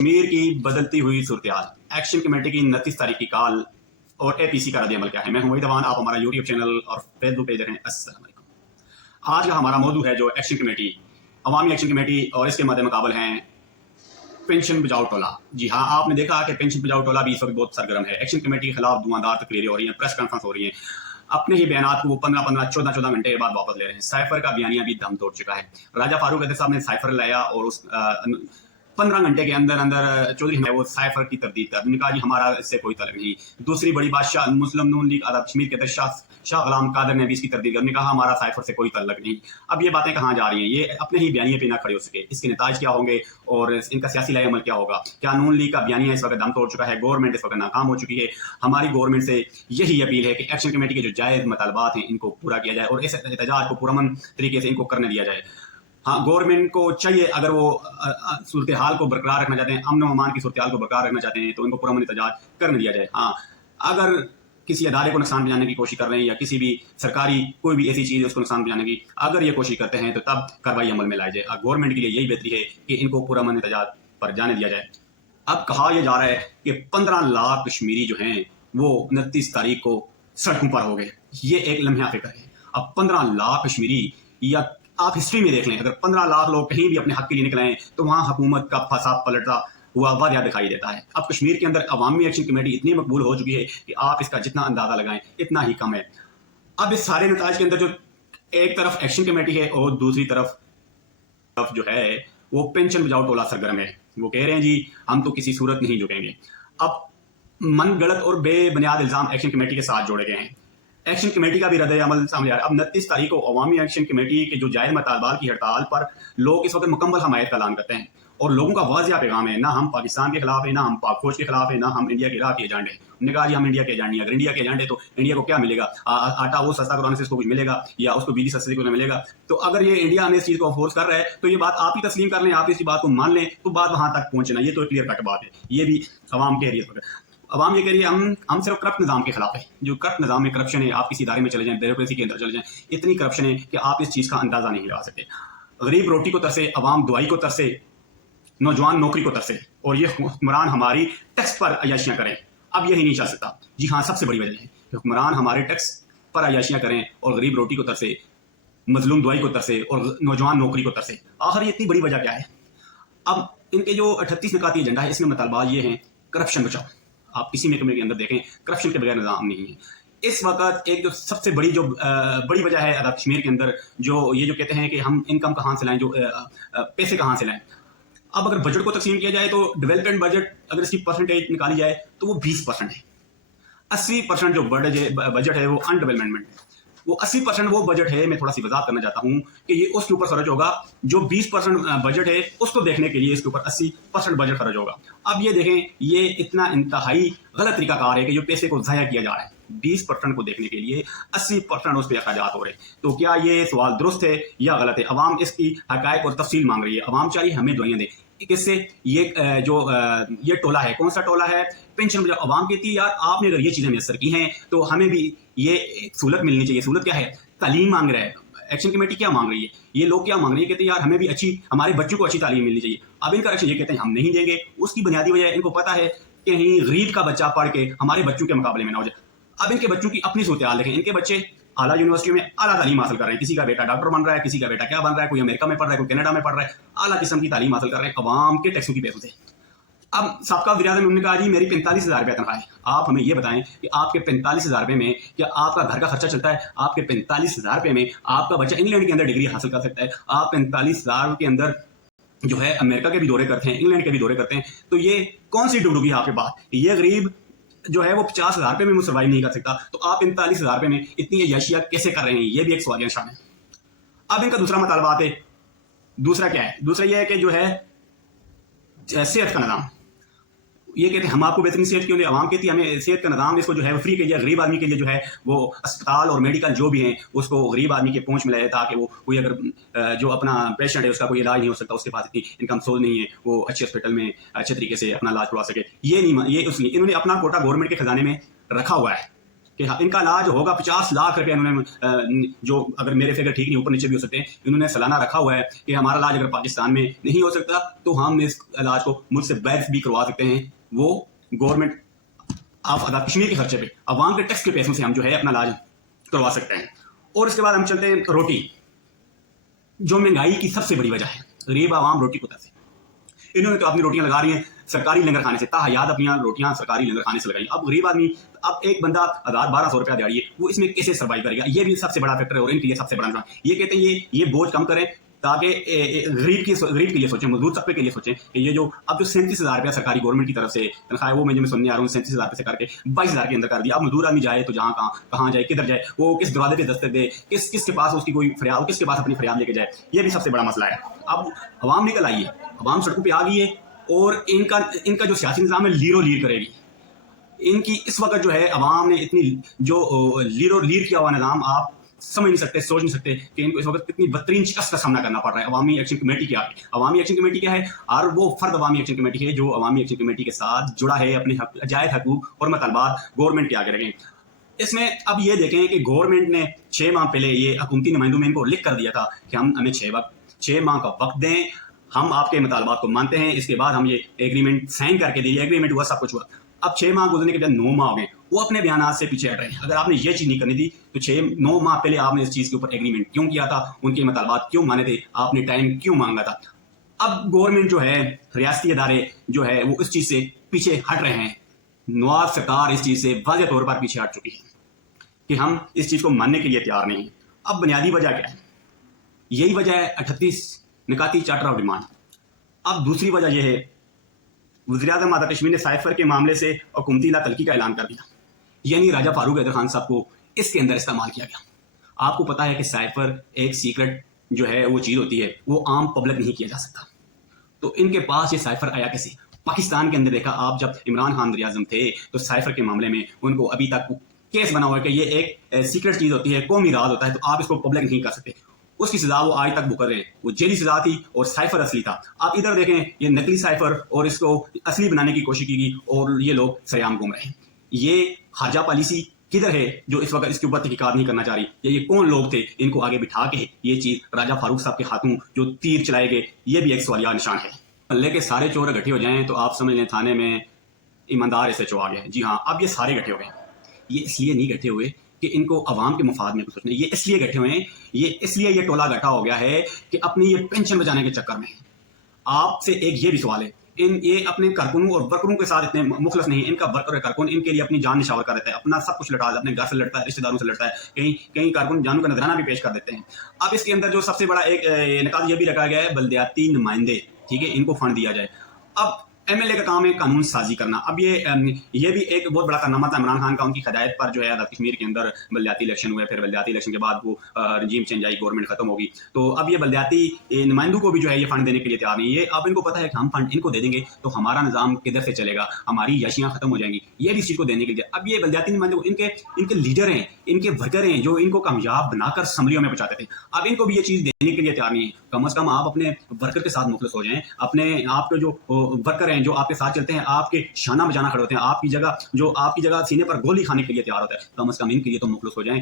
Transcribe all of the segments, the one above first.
कश्मीर की बदलती हुई सूरत-ए-हाल, एक्शन कमेटी की 29 तारीख की कॉल और एपीसी का रद्द-ए-अमल क्या है। मैं हूं वहीद अवान, आप हमारा यूट्यूब चैनल और फेसबुक पेज देख रहे हैं। अस्सलाम वालेकुम। आज का हमारा मौजू है जो एक्शन कमेटी, अवामी एक्शन कमेटी और इसके मद्दे मुकाबल हैं पेंशन बचाओ टोला। जी हाँ, आपने देखा कि पेंशन बचाओ टोला भी इस वक्त बहुत सरगर्म है। एक्शन कमेटी के खिलाफ धुआंधार तकरीरें हो रही हैं, प्रेस कॉन्फ्रेंस हो रही है। अपने ही बयानात को वो 15-15, 14-14 घंटे के बाद वापस ले रहे हैं। साइफर का बयानिया भी दम तोड़ चुका है। राजा फारूक अहद साहब ने साइफर लाया और उस 15 घंटे के अंदर अंदर चौधरी है वो साइफर की तरदीद कर, उन्होंने कहा जी हमारा इससे कोई तलब नहीं। दूसरी बड़ी बादशाह मुस्लिम नून लीग आज़ाद कश्मीर के अध्यक्ष शाह गुलाम कादर ने भी इसकी तरदीद कर, उन्होंने कहा हमारा साइफर से कोई तल्लक नहीं। अब ये बातें कहाँ जा रही हैं, ये अपने ही बयानिए पे ना खड़े हो सके। इसके नताज क्या होंगे और इनका सियासी लाए अमल क्या होगा। क्या नून लीग का बयानिया इस वक्त दम तोड़ चुका है, गवर्नमेंट इस वक्त नाकाम हो चुकी है। हमारी गवर्नमेंट से यही अपील है कि एक्शन कमेटी के जो जायज़ मतलबात हैं इनको पूरा किया जाए और इस एहतजाज को पुरअमन तरीके से इनको करने दिया जाए। हाँ, गवर्नमेंट को चाहिए अगर वो सूरत हाल को बरकरार रखना चाहते हैं, अमन व अमान की सूरत हाल को बरकरार रखना चाहते हैं तो इनको पुरअमन एहतजाज करने दिया जाए। हाँ, अगर किसी अदारे को नुकसान पहुंचाने की कोशिश कर रहे हैं या किसी भी सरकारी कोई भी ऐसी चीज़ है उसको नुकसान पहुंचाने की अगर ये कोशिश करते हैं तो तब कार्रवाई अमल में लाई जाए। गवर्नमेंट के लिए यही बेहतरी है कि इनको पुरअमन एहतजाज पर जाने दिया जाए। अब कहा यह जा रहा है कि 15 लाख कश्मीरी जो हैं वो 29 तारीख को सड़कों पर हो गए। ये एक लम्हा फिक्र है। अब 15 लाख कश्मीरी, या आप हिस्ट्री में देख लें, अगर 15 लाख लोग कहीं भी अपने हक के लिए निकले हैं तो वहाँ हुकूमत का फसाद पलटता हुआ वादिया दिखाई देता है। अब कश्मीर के अंदर अवामी एक्शन कमेटी इतनी मकबूल हो चुकी है कि आप इसका जितना अंदाजा लगाएं इतना ही कम है। अब इस सारे नताज के अंदर जो एक तरफ एक्शन कमेटी है और दूसरी तरफ जो है वो पेंशन बचाओ टोला सरगर्म है। वो कह रहे हैं जी हम तो किसी सूरत नहीं झुकेंगे। अब मन गलत और बेबुनियाद इल्जाम एक्शन कमेटी के साथ जोड़े गए हैं। एक्शन कमेटी का भी रद्द अमल सामने आ रहा है। अब 29 तारीख को अवामी एक्शन कमेटी के जो जायज़ मुतालबात की हड़ताल पर लोग इस वक्त मुकम्मल हमायत का ऐलान करते हैं और लोगों का वाज़िया पैगाम है, ना हम पाकिस्तान के खिलाफ है, ना हम पाक फौज के खिलाफ है, ना हम इंडिया के इराक के एजेंट है। उन्होंने कहा जी हम इंडिया के एजेंट नहीं। अगर इंडिया के एजेंट है तो इंडिया को क्या मिलेगा? आटा वो सस्ता कराने से इसको कुछ मिलेगा या उसको बिजली सस्ती को मिलेगा? तो अगर ये इंडिया हमें इस चीज़ को फोर्स कर रहा है तो ये बात आप ही तस्लीम कर लें, आप इस बात को मान लें तो बात वहाँ तक पहुँचना, ये तो क्लियर कट बात है। ये भी अवाम कह रही है। अवाम ये कह रही है हम सिर्फ करप्ट निज़ाम के खिलाफ है। जो करप्ट निज़ाम में करप्शन है, आप किसी इदारे में चले जाएं, ब्यूरोक्रेसी के अंदर चले जाएं, इतनी करप्शन है कि आप इस चीज़ का अंदाज़ा नहीं लगा सकते। गरीब रोटी को तरसे, अवाम दवाई को तरसे, नौजवान नौकरी को तरसे और ये हुक्मरान हमारी टैक्स पर अयाशियाँ करें। अब यही नहीं चल सकता। जी हाँ, सबसे बड़ी वजह है हुक्मरान हमारे टैक्स पर अयाशियाँ करें और गरीब रोटी को तरसे, मजलूम दवाई को तरसे और नौजवान नौकरी को तरसे। आखिर ये इतनी बड़ी वजह क्या है? अब इनके जो 38 निकाती एजेंडा है इसमें मतलबा ये हैं करप्शन बचाओ। आप किसी महकमे के अंदर देखें करप्शन के बगैर निज़ाम नहीं है। इस वक्त एक जो सबसे बड़ी बड़ी वजह है आज़ाद कश्मीर के अंदर जो ये जो कहते हैं कि हम इनकम कहाँ से लाएं, जो पैसे कहाँ से लाएं। अब अगर बजट को तकसीम किया जाए तो डेवलपमेंट बजट अगर इसकी परसेंटेज निकाली जाए तो वो 20% है। 80% जो बजट है वो अनडेवलपमेंट है। वो 80% वो बजट है। मैं थोड़ा सी वजाहत करना चाहता हूँ कि ये उसके ऊपर खर्च होगा जो 20% बजट है उसको देखने के लिए इसके ऊपर 80% बजट खर्च होगा। अब ये देखें, ये इतना इंतहाई गलत तरीकाकार है कि जो पैसे को ज़ाया किया जा रहा है। 20% को देखने के लिए 80% उस पर अखराजात हो रहे हैं। तो क्या ये सवाल दुरुस्त है या गलत है? अवाम इसकी हकायक और तफसील मांग रही है। अवाम चाहिए हमें दुआएं दे। किससे? ये टोला है, कौन सा टोला है? पेंशन बचाओ। अवाम कहती है यार आपने अगर ये चीज़ें मैसर की हैं तो हमें भी ये सहूलत मिलनी चाहिए। सहूलत क्या है? तालीम मांग रहा है। एक्शन कमेटी क्या मांग रही है? ये लोग क्या मांग रही है? कहते हैं यार हमें भी हमारे बच्चों को अच्छी तालीम मिलनी चाहिए। अब इनका एक्शन ये कहते हैं हम नहीं देंगे। उसकी बुनियादी वजह इनको पता है कि कहीं गरीब का बच्चा पढ़ के हमारे बच्चों के मुकाबले में ना हो जाए। अब इनके बच्चों की अपनी सूरत हाल देखें। इनके बच्चे आला यूनिवर्सिटी में आला तालीम हासिल कर रहे हैं। किसी का बेटा डॉक्टर बन रहा है, किसी का बेटा क्या बन रहा है, कोई अमेरिका में पढ़ रहा है, कोई कनाडा में पढ़ रहा है। आला किस्म की तालीम हासिल कर रहे हैं अवाम के टैक्सों की पैसों से। अब साबका वज़ीर-ए-आज़म उन्होंने कहा जी मेरी 45,000 रुपये तनख्वाह है। आप हमें ये बताएं कि आपके 45,000 रुपये में क्या आपका घर का खर्चा चलता है? आपके 45,000 रुपये में आपका बच्चा इंग्लैंड के अंदर डिग्री हासिल कर सकता है? आप 45,000 के अंदर जो है अमेरिका के भी दौरे करते हैं, इंग्लैंड के भी दौरे करते हैं। तो ये कौन सी डुगडुगी है आपके पास? ये गरीब जो है वो 50,000 रुपये में सर्वाइव नहीं कर सकता, तो आप 45,000 रुपये में इतनी अय्याशियाँ कैसे कर रहे हैं? ये भी एक सवालिया निशान है। अब इनका दूसरा मुतालबात है। दूसरा क्या है? दूसरा ये है कि जो है सेहत का निज़ाम। ये कहते हैं हम आपको बेहतरीन सेहत क्यों दें? आवाम कहती है हमें सेहत का निज़ाम इसको जो है फ्री के लिए गरीब आदमी के लिए जो है वो अस्पताल और मेडिकल जो भी हैं उसको गरीब आदमी के पहुंच में लाए ताकि वो कोई अगर जो अपना पेशेंट है उसका कोई इलाज नहीं हो सकता, उसके पास इतनी इनकम सोर्स नहीं है, वो अच्छे हॉस्पिटल में अच्छे तरीके से अपना इलाज करवा सके। ये नहीं, ये उसने इन्होंने अपना कोटा गवर्नमेंट के खजाने में रखा हुआ है کہ ان کا علاج ہوگا 50 لاکھ روپے انہوں نے جو اگر میرے فگر ٹھیک نہیں اوپر نیچے بھی ہو سکتے ہیں انہوں نے سالانہ رکھا ہوا ہے کہ ہمارا علاج اگر پاکستان میں نہیں ہو سکتا تو ہم اس علاج کو مجھ سے بیف بھی کروا سکتے ہیں. وہ گورنمنٹ آف آزاد کشمیر کے خرچے پہ عوام کے ٹیکس کے پیسوں سے ہم جو ہے اپنا علاج کروا سکتے ہیں. اور اس کے بعد ہم چلتے ہیں روٹی, جو مہنگائی کی سب سے بڑی وجہ ہے. غریب عوام روٹی کو ترسے, انہوں نے تو اپنی روٹیاں لگا رہی ہیں سرکاری لنگر کھانے سے, تاحیات اپنی روٹیاں سرکاری لنگر کھانے سے لگائی. اب غریب آدمی, اب ایک بندہ 1200 روپیہ دیہڑی ہے, وہ اس میں کیسے سروائیو کرے گا؟ یہ بھی سب سے بڑا فیکٹر ہے اور ان کے لیے سب سے بڑا نقصان. یہ کہتے ہیں یہ بوجھ کم کریں تاکہ غریب کے لیے سوچیں, مزدور طبقے کے لیے سوچیں کہ یہ جو اب جو 37,000 روپیہ سرکاری گورنمنٹ کی طرف سے تنخواہ ہے وہ میں سننے آ رہا ہوں 37,000 روپے سے کر کے 22,000 کے اندر کر دیا. اب مزدور آدمی جائے تو جہاں کہاں جائے, کدھر جائے, وہ کس دروازے پہ دستک دے, کس کے پاس اس کی کوئی فریاد, کس کے پاس اپنی فریاد لے کے جائے. یہ بھی سب سے بڑا مسئلہ ہے. اب عوام نکل آئی ہے, عوام سڑکوں پہ آ گئی ہے اور ان کا جو سیاسی نظام ہے لیرو لیر کرے گی. ان کی اس وقت جو ہے عوام نے اتنی جو لیرو لیر کیا ہوا نظام آپ سمجھ نہیں سکتے, سوچ نہیں سکتے کہ ان کو اس وقت کتنی بدترین شکست کا سامنا کرنا پڑ رہا ہے. عوامی ایکشن کمیٹی کیا ہے؟ عوامی ایکشن کمیٹی کیا ہے؟ اور وہ فرد عوامی ایکشن کمیٹی ہے جو عوامی ایکشن کمیٹی کے ساتھ جڑا ہے, اپنے جائز حقوق اور مطالبات گورنمنٹ کے آگے رکھیں. اس میں اب یہ دیکھیں کہ گورنمنٹ نے 6 ماہ پہلے یہ حکومتی نمائندوں میں ان کو لکھ کر دیا تھا کہ ہمیں 6 ماہ کا وقت دیں, ہم آپ کے مطالبات کو مانتے ہیں, اس کے بعد ہم یہ ایگریمنٹ سائن کر کے دیں. ایگریمنٹ ہوا, سب کچھ ہوا. اب 6 ماہ گزرنے کے بعد 9 ماہ ہو گئے, وہ اپنے بیانات سے پیچھے ہٹ رہے ہیں. اگر آپ نے یہ چیز نہیں کرنی تھی تو 9 ماہ پہلے آپ نے اس چیز کے اوپر ایگریمنٹ کیوں کیا تھا, ان کے مطالبات کیوں مانے تھے, آپ نے ٹائم کیوں مانگا تھا؟ اب گورنمنٹ جو ہے, ریاستی ادارے جو ہے وہ اس چیز سے پیچھے ہٹ رہے ہیں. نواز سرکار اس چیز سے واضح طور پر پیچھے ہٹ چکی ہے کہ ہم اس چیز کو ماننے کے لیے تیار نہیں ہیں. اب بنیادی وجہ کیا ہے؟ یہی وجہ ہے 38 نکاتی چارٹر آف ڈیمانڈ. اب دوسری وجہ یہ ہے وزیراعظم آزاد کشمیر نے سائفر کے معاملے سے حکومتی لا تلقی کا اعلان کر دیا, یعنی راجہ فاروق حیدر خان صاحب کو اس کے اندر استعمال کیا گیا. آپ کو پتا ہے کہ سائفر ایک سیکرٹ جو ہے وہ چیز ہوتی ہے, وہ عام پبلک نہیں کیا جا سکتا. تو ان کے پاس یہ سائفر آیا کیسے؟ پاکستان کے اندر دیکھا آپ, جب عمران خان وزیر اعظم تھے تو سائفر کے معاملے میں ان کو ابھی تک کیس بنا ہوا ہے کہ یہ ایک سیکرٹ چیز ہوتی ہے, قومی راز ہوتا ہے, تو آپ اس کو پبلک نہیں کر سکتے. اس کی سزا وہ آج تک بھگت رہے ہیں. وہ جیلی سزا تھی اور سائفر اصلی تھا. آپ ادھر دیکھیں یہ نقلی سائفر اور اس کو اصلی بنانے کی کوشش کی گئی اور یہ لوگ سریعام گھوم رہے ہیں. یہ خارجہ پالیسی کدھر ہے جو اس وقت اس کے اوپر تحقیقات نہیں کرنا چاہ رہی؟ یہ کون لوگ تھے ان کو آگے بٹھا کے یہ چیز راجہ فاروق صاحب کے ہاتھوں جو تیر چلائے گئے, یہ بھی ایک سوالیہ نشان ہے. اللہ کے سارے چور اکٹھے ہو جائیں تو آپ سمجھ لیں تھانے میں ایماندار ایسے چو آ گئے. جی ہاں, اب یہ سارے اکٹھے ہو گئے. یہ اس لیے نہیں اکٹھے ہوئے کہ ان کو عوام کے مفاد میں کچھ نہیں, یہ اس لیے اکٹھے ہوئے ہیں, یہ اس لیے یہ ٹولہ گٹھا ہو گیا ہے کہ اپنی یہ پینشن بچانے کے چکر میں. آپ سے ایک یہ بھی سوال ہے, یہ اپنے کارکنوں اور ورکروں کے ساتھ اتنے مخلص نہیں. ان کا ورکر اور کارکن ان کے لیے اپنی جان نشاور کر دیتا ہے, اپنا سب کچھ لٹا, اپنے گھر سے لڑتا ہے, رشتہ داروں سے لڑتا ہے, کہیں کارکن جانوں کا نذرانہ بھی پیش کر دیتے ہیں. اب اس کے اندر جو سب سے بڑا ایک نکات یہ بھی رکھا گیا ہے بلدیاتی نمائندے, ٹھیک ہے, ان کو فنڈ دیا جائے. اب ایم ایل اے کا کام ہے قانون سازی کرنا. اب یہ بھی ایک بہت بڑا کارنامہ تھا عمران خان کا, ان کی ہدایت پر جو ہے آزاد کشمیر کے اندر بلدیاتی الیکشن ہوئے. پھر بلدیاتی الیکشن کے بعد وہ رجیم چینج آئی, گورنمنٹ ختم ہوگی. تو اب یہ بلدیاتی نمائندوں کو بھی جو ہے یہ فنڈ دینے کے لیے تیار نہیں. یہ اب ان کو پتا ہے کہ ہم فنڈ ان کو دے دیں گے تو ہمارا نظام کدھر سے چلے گا, ہماری یاشیاں ختم ہو جائیں گی. یہ بھی اس چیز کو دینے کے لیے اب یہ بلدیاتی نمائندے ان کے لیڈر ہیں, ان کے ورکر ہیں جو ان کو کامیاب بنا کر اسمبلیوں میں پہنچاتے تھے. اب ان کو بھی یہ چیز دینے کے لیے تیار نہیں ہے. کم از کم آپ اپنے ورکر کے ساتھ مخلص ہو جائیں. اپنے آپ کے جو ورکر ہیں جو آپ کے ساتھ چلتے ہیں, آپ کے شانہ بجانا کھڑے ہوتے ہیں, آپ کی جگہ سینے پر گولی کھانے کے لیے تیار ہوتا ہے, کم از کم ان کے لیے تو مخلص ہو جائیں.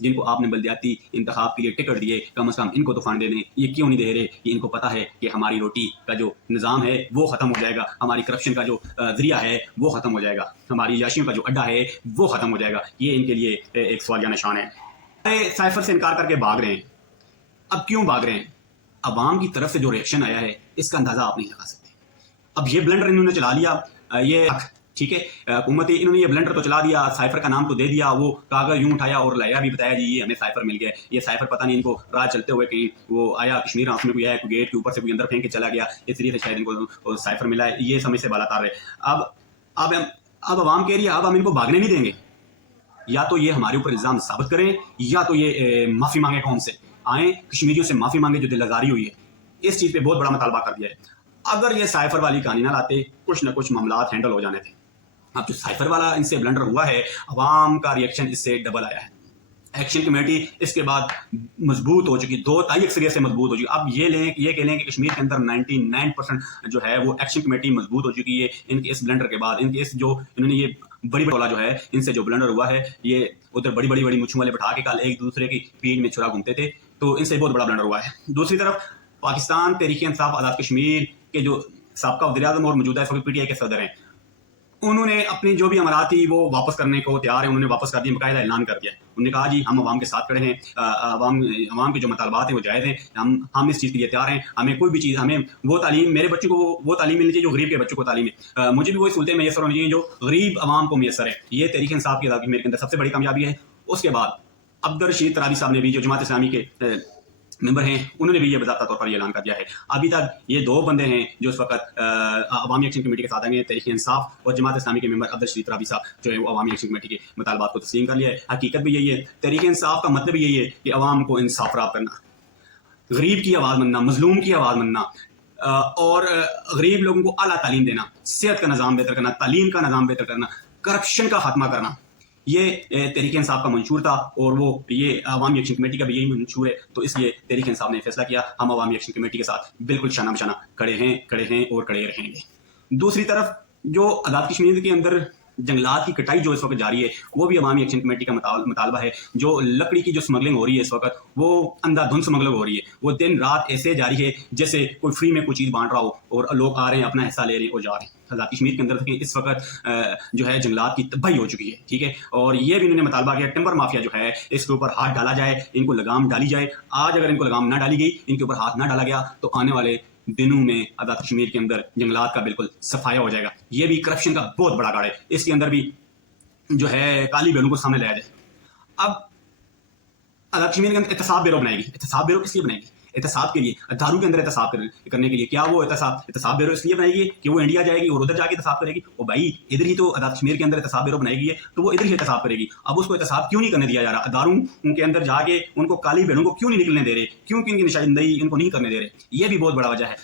جن کو آپ نے بلدیاتی انتخاب کے لیے ٹکٹ دیے, کم از کم ان کو تو فنڈ دے دیں. یہ کیوں نہیں دے رہے؟ کہ ان کو پتا ہے کہ ہماری روٹی کا جو نظام ہے وہ ختم ہو جائے گا, ہماری کرپشن کا جو ذریعہ ہے وہ ختم ہو جائے گا, ہماری یاشیوں کا جو اڈا ہے وہ ختم ہو جائے گا. یہ ان کے لیے ایک سوالیہ نشان ہے. سائفر سے انکار کر کے بھاگ رہے ہیں. اب کیوں بھاگ رہے ہیں؟ عوام کی طرف سے جو ریئیکشن آیا ہے اس کا اندازہ آپ نہیں لگا سکتے. اب یہ بلنڈر انہوں نے چلا لیا, یہ ٹھیک ہے حکومتی, انہوں نے یہ بلنڈر تو چلا دیا, سائفر کا نام تو دے دیا, وہ کاغذ یوں اٹھایا اور لایا بھی بتایا جی یہ ہمیں سائفر مل گیا. یہ سائفر پتہ نہیں ان کو راہ چلتے ہوئے کہیں وہ آیا کشمیر ہاؤس میں کوئی آیا, کوئی گیٹ کے اوپر سے کوئی اندر پھینک کے چلا گیا, اس لیے سے شاید ان کو سائفر ملا ہے. یہ سمجھ سے بالا تار ہے. اب عوام کہہ رہی ہے اب ہم ان کو بھاگنے نہیں دیں گے. یا تو یہ ہمارے اوپر الزام ثابت کریں یا تو یہ معافی مانگے, قوم سے آئیں, کشمیریوں سے معافی مانگے جو دل آزاری ہوئی ہے. اس چیز پہ بہت بڑا مطالبہ کر دیا ہے. اگر یہ سائفر والی کہانی نہ لاتے کچھ نہ کچھ معاملات ہینڈل ہو جانے تھے. اب جو سائفر والا ان سے بلنڈر ہوا ہے, عوام کا ریئیکشن اس سے ڈبل آیا ہے. ایکشن کمیٹی اس کے بعد مضبوط ہو چکی, 2 اکثریت سے مضبوط ہو چکی. اب یہ کہہ لیں کہ کشمیر کے اندر 99% جو ہے وہ ایکشن کمیٹی مضبوط ہو چکی ہے ان کے اس بلنڈر کے بعد, ان کے اس جو انہوں نے یہ बड़ी टोला जो है इनसे जो ब्लंडर हुआ है, ये उधर बड़ी बड़ी मुच्छों वाले बैठा के कल एक दूसरे की पीठ में छुरा घूमते थे, तो इनसे बहुत बड़ा ब्लंडर हुआ है। दूसरी तरफ पाकिस्तान तहरीक इंसाफ आज़ाद कश्मीर के जो साबका वज़ीर-ए-आज़म और मौजूदा इस वक्त पीटीआई के सदर हैं, उन्होंने अपनी जो भी अमारात थी वो वापस करने को तैयार है, उन्होंने वापस कर दिया, बाकायदा ऐलान कर दिया। उन्होंने कहा जी हम अवाम के साथ खड़े हैं, अवाम के जो मुतालबात हैं वो जायज़ हैं, हम इस चीज़ के लिए तैयार हैं। हमें कोई भी चीज़, हमें वो तालीम, मेरे बच्चों को वो तालीम मिलनी चाहिए जो गरीब के बच्चों को तालीम है, मुझे भी वही सहूलतें मैसर होनी चाहिए जो गरीब अवाम को मैसर है। ये तहरीक इंसाफ की आज़ाद मेरे के अंदर सबसे बड़ी कामयाबी है। उसके बाद अब्दुल रशीद तरावी साहब ने भी, जो जमात इस्लामी के मेंबर हैं, उन्होंने भी ये बज़ाब्ता तौर पर ये ऐलान कर दिया है। अभी तक ये दो बंदे हैं जो इस वक्त अवामी एक्शन कमेटी के साथ आएंगे, तहरीक इंसाफ और जमात इस्लामी के मेंबर अब्दुल रशीद तरावी साहब जो है वो अवामी एक्शन कमेटी के मुतालबात को तस्लीम कर लिया है। हकीकत भी यही है, तहरीक इंसाफ का मतलब यही है कि अवाम को इंसाफ प्राप्त करना, गरीब की आवाज़ बनना, मजलूम की आवाज़ बनना, और गरीब लोगों को आला तालीम देना, सेहत का निज़ाम बेहतर करना, तालीम का निज़ाम बेहतर करना, करप्शन का खात्मा करना, ये तहरीक इंसाफ का मंशूर था और वो ये अवामी एक्शन कमेटी का भी यही मंशूर है। तो इसलिए तहरीक इंसाफ ने फैसला किया हम अवामी एक्शन कमेटी के साथ बिल्कुल शाना बशाना खड़े हैं और खड़े रहेंगे। दूसरी तरफ जो आज़ाद कश्मीर के अंदर जंगलात की कटाई जो इस वक्त जारी है, वो भी अवामी एक्शन कमेटी का मुतालबा है। जो लकड़ी की जो स्मगलिंग हो रही है इस वक्त, वो अंधाधुंध स्मगलिंग हो रही है, वो दिन रात ऐसे जारी है जैसे कोई फ्री में कोई चीज़ बांट रहा हो और लोग आ रहे हैं, अपना हिस्सा ले रहे हैं और जा रहे हैं। आज़ाद कश्मीर के अंदर इस वक्त जो है जंगलात की तबाही हो चुकी है, ठीक है। और ये भी इन्होंने मुतालबा किया टिम्बर माफिया जो है इसके ऊपर हाथ डाला जाए, इनको लगाम डाली जाए। आज अगर इनको लगाम ना डाली गई, इनके ऊपर हाथ ना डाला गया, तो आने वाले दिनों में आज़ाद कश्मीर के अंदर जंगलात का बिल्कुल सफाया हो जाएगा। ये भी करप्शन का बहुत बड़ा गाड़ है, इसके अंदर भी जो है काली बैलों को सामने लाया जाए। अब आज़ाद कश्मीर के अंदर एहतसाब ब्यूरो बनाएगी। एहतसाब ब्यूरो किस लिए बनाएगी? एहतसाब के लिए, दारू के अंदर एहतसाब करने के लिए। क्या वो एहतसाब ब्यूरो इसलिए बनाएगी कि वो इंडिया जाएगी और उधर जाके एहतसाब करेगी? ओ भाई, इधर ही तो आज़ाद कश्मीर के अंदर एहतसाब ब्यूरो बनाएगी है, तो वो इधर ही एहतसाब करेगी। अब उसको एहतसाब क्यों नहीं करने दिया जा रहा? दारू उनके अंदर जाके उनको काली बैलों को क्यों नहीं निकलने दे रहे? क्यों इनकी निशानदेही इनको नहीं करने दे रहे? ये भी बहुत बड़ा वजह है।